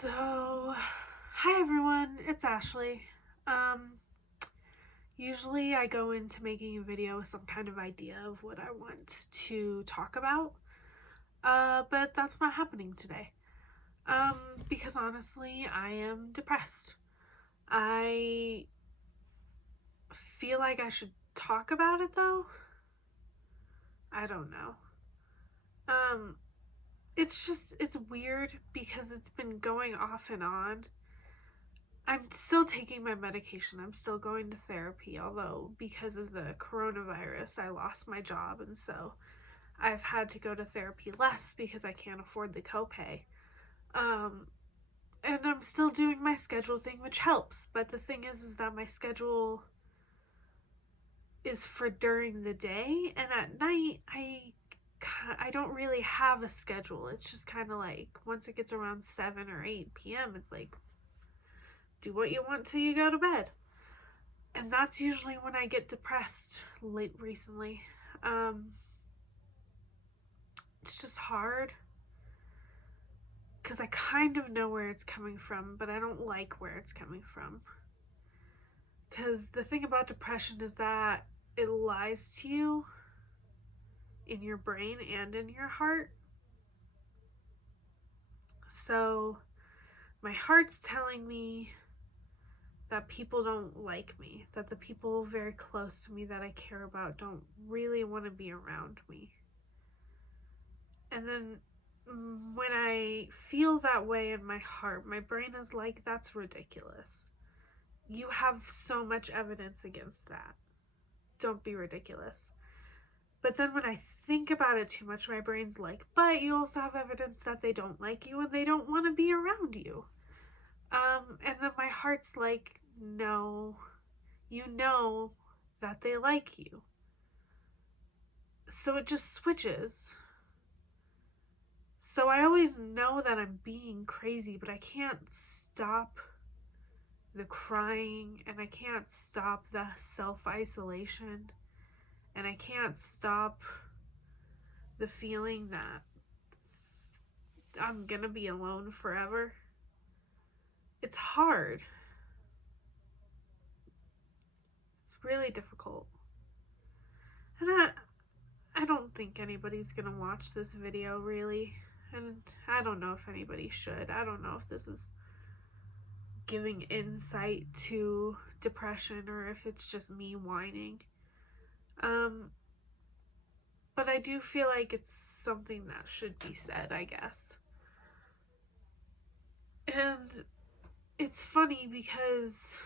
So, hi everyone, it's Ashley. Usually I go into making a video with some kind of idea of what I want to talk about, but that's not happening today. Because honestly, I am depressed. I feel like I should talk about it though. I don't know. It's weird because it's been going off and on. I'm still taking my medication. I'm still going to therapy, although because of the coronavirus, I lost my job, and so I've had to go to therapy less because I can't afford the copay. And I'm still doing my schedule thing, which helps. But the thing is that my schedule is for during the day, and at night I don't really have a schedule. It's just kind of like once it gets around 7 or 8 p.m., it's like do what you want till you go to bed. And that's usually when I get depressed recently. It's just hard because I kind of know where it's coming from, but I don't like where it's coming from. Because the thing about depression is that it lies to you in your brain and in your heart. So my heart's telling me that people don't like me, that the people very close to me that I care about don't really want to be around me. And then when I feel that way in my heart, my brain is like, that's ridiculous. You have so much evidence against that. Don't be ridiculous. But then when I think about it too much, my brain's like, but you also have evidence that they don't like you and they don't want to be around you. And then my heart's like, no, you know that they like you. So it just switches. So I always know that I'm being crazy, but I can't stop the crying, and I can't stop the self-isolation, and I can't stop the feeling that I'm gonna be alone forever. It's hard. It's really difficult. And I don't think anybody's gonna watch this video, really. And I don't know if anybody should. I don't know if this is giving insight to depression or if it's just me whining. But I do feel like it's something that should be said, I guess. And it's funny because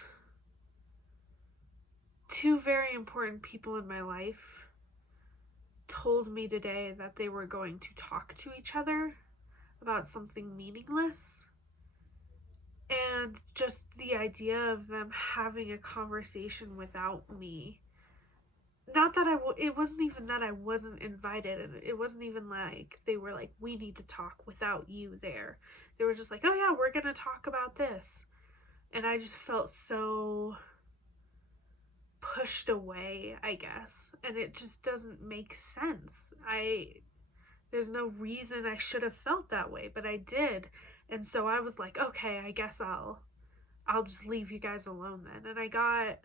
two very important people in my life told me today that they were going to talk to each other about something meaningless. And just the idea of them having a conversation without me. Not that it wasn't even that I wasn't invited, and it wasn't even like they were like, we need to talk without you there. They were just like, oh yeah, we're gonna talk about this. And I just felt so pushed away, I guess. And it just doesn't make sense. There's no reason I should have felt that way, but I did. And so I was like, okay, I guess I'll just leave you guys alone then. And I got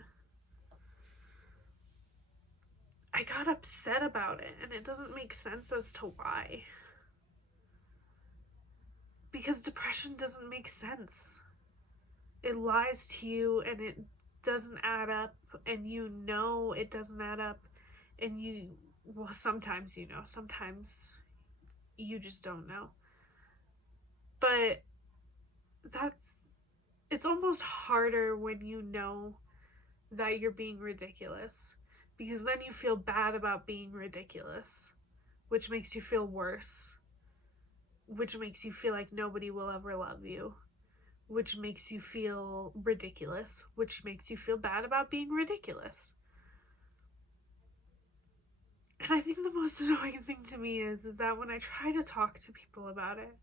upset about it, and it doesn't make sense as to why. Because depression doesn't make sense. It lies to you, and it doesn't add up, and you know it doesn't add up, and sometimes you know, sometimes you just don't know. But it's almost harder when you know that you're being ridiculous, because then you feel bad about being ridiculous, which makes you feel worse, which makes you feel like nobody will ever love you, which makes you feel ridiculous, which makes you feel bad about being ridiculous. And I think the most annoying thing to me is that when I try to talk to people about it,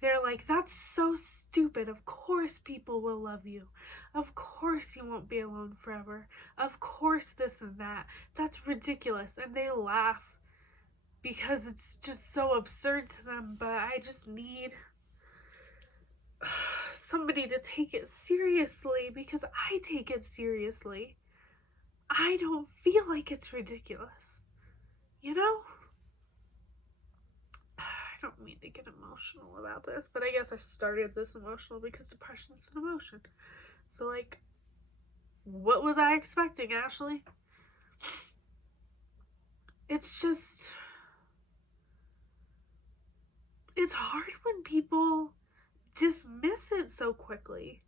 they're like, that's so stupid. Of course people will love you. Of course you won't be alone forever. Of course this and that. That's ridiculous. And they laugh because it's just so absurd to them. But I just need somebody to take it seriously because I take it seriously. I don't feel like it's ridiculous. You know? I don't mean to get emotional about this, but I guess I started this emotional because depression's an emotion. So, like, what was I expecting, Ashley? It's just, it's hard when people dismiss it so quickly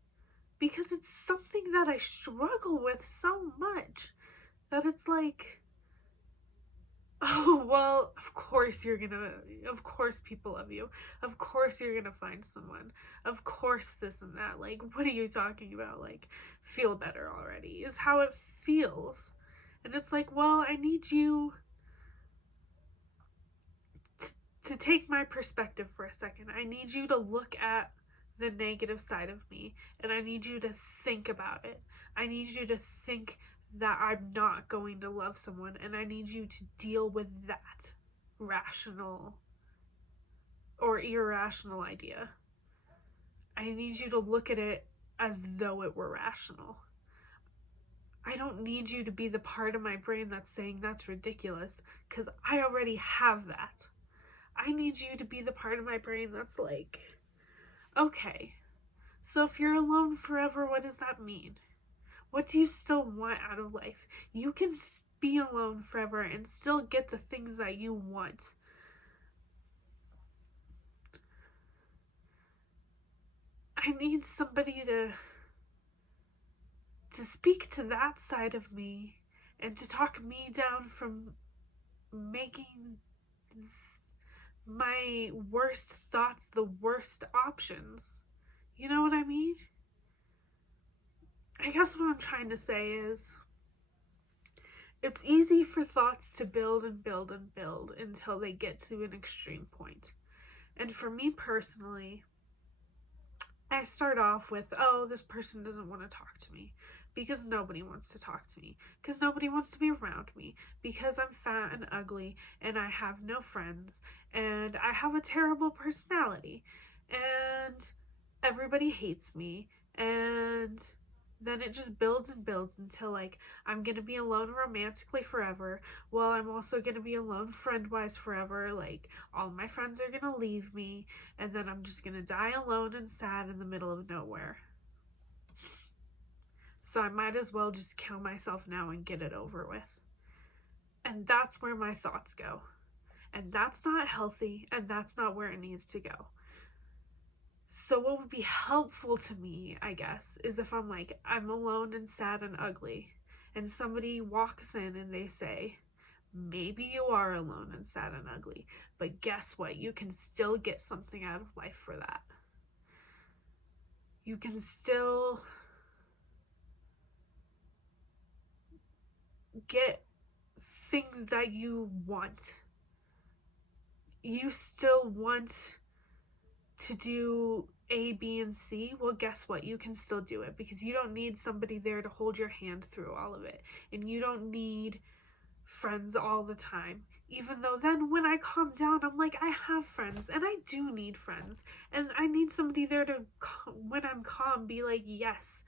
because it's something that I struggle with so much that it's like, oh, well, of course people love you. Of course you're gonna find someone. Of course this and that. Like, what are you talking about? Like, feel better already is how it feels. And it's like, well, I need you to take my perspective for a second. I need you to look at the negative side of me, and I need you to think about it. I need you to think that I'm not going to love someone, and I need you to deal with that rational or irrational idea. I need you to look at it as though it were rational. I don't need you to be the part of my brain that's saying that's ridiculous, because I already have that. I need you to be the part of my brain that's like, okay, so if you're alone forever, what does that mean? What do you still want out of life? You can be alone forever and still get the things that you want. I need somebody to speak to that side of me and to talk me down from making my worst thoughts the worst options. You know what I mean? I guess what I'm trying to say is, it's easy for thoughts to build and build and build until they get to an extreme point. And for me personally, I start off with, oh, this person doesn't want to talk to me because nobody wants to talk to me, because nobody wants to be around me, because I'm fat and ugly and I have no friends and I have a terrible personality and everybody hates me, and then it just builds and builds until, like, I'm gonna be alone romantically forever. Well, I'm also gonna be alone friend-wise forever. Like, all my friends are gonna leave me, and then I'm just gonna die alone and sad in the middle of nowhere. So I might as well just kill myself now and get it over with. And that's where my thoughts go. And that's not healthy, and that's not where it needs to go. So what would be helpful to me, I guess, is if I'm like, I'm alone and sad and ugly, and somebody walks in and they say, maybe you are alone and sad and ugly, but guess what? You can still get something out of life for that. You can still get things that you want. You still want to do A, B, and C, well, guess what? You can still do it because you don't need somebody there to hold your hand through all of it. And you don't need friends all the time. Even though then when I calm down, I'm like, I have friends and I do need friends. And I need somebody there to, when I'm calm, be like, yes,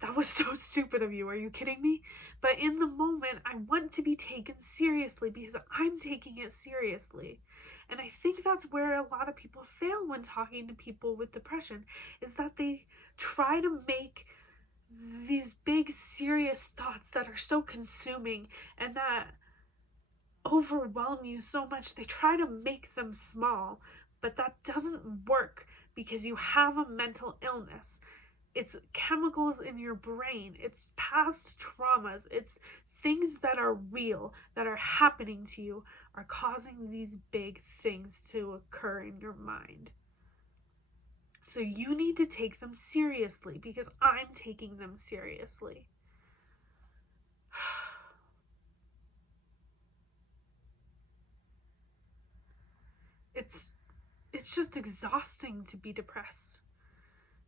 that was so stupid of you. Are you kidding me? But in the moment, I want to be taken seriously because I'm taking it seriously. And I think that's where a lot of people fail when talking to people with depression, is that they try to make these big, serious thoughts that are so consuming and that overwhelm you so much. They try to make them small, but that doesn't work because you have a mental illness. It's chemicals in your brain. It's past traumas. It's things that are real, that are happening to you, are causing these big things to occur in your mind. So you need to take them seriously because I'm taking them seriously. It's just exhausting to be depressed.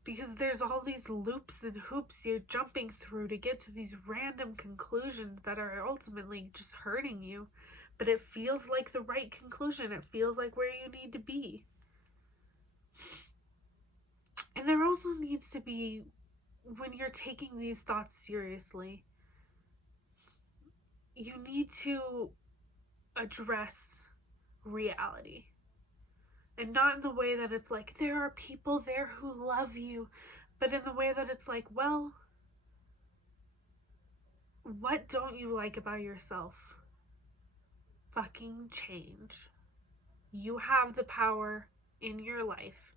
Because there's all these loops and hoops you're jumping through to get to these random conclusions that are ultimately just hurting you. But it feels like the right conclusion. It feels like where you need to be. And they're also needs to be, when you're taking these thoughts seriously, you need to address reality. And not in the way that it's like, there are people there who love you, but in the way that it's like, well, what don't you like about yourself? Fucking change. You have the power in your life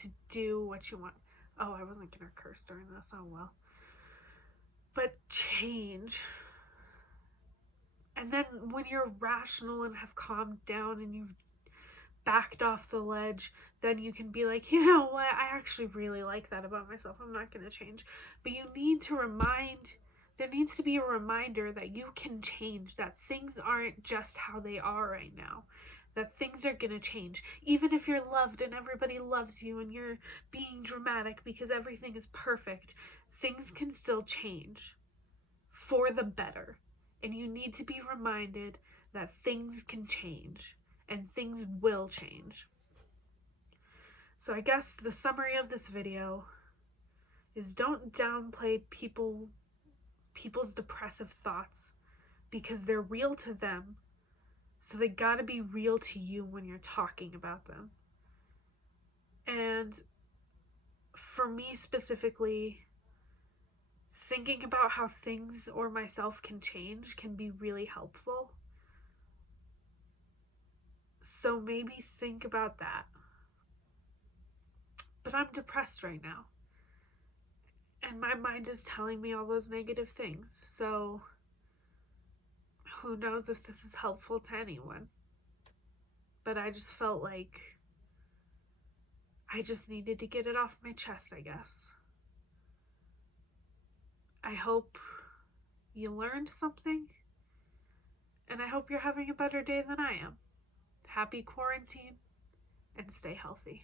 to do what you want. Oh, I wasn't gonna curse during this. Oh well. But change. And then when you're rational and have calmed down and you've backed off the ledge, then you can be like, you know what? I actually really like that about myself. I'm not gonna change. But you need to there needs to be a reminder that you can change, that things aren't just how they are right now, that things are gonna change. Even if you're loved and everybody loves you and you're being dramatic because everything is perfect, things can still change for the better. And you need to be reminded that things can change and things will change. So I guess the summary of this video is, don't downplay people's depressive thoughts, because they're real to them, so they gotta be real to you when you're talking about them. And for me specifically, thinking about how things or myself can change can be really helpful. So maybe think about that. But I'm depressed right now, and my mind is telling me all those negative things, so who knows if this is helpful to anyone. But I just felt like I just needed to get it off my chest, I guess. I hope you learned something, and I hope you're having a better day than I am. Happy quarantine, and stay healthy.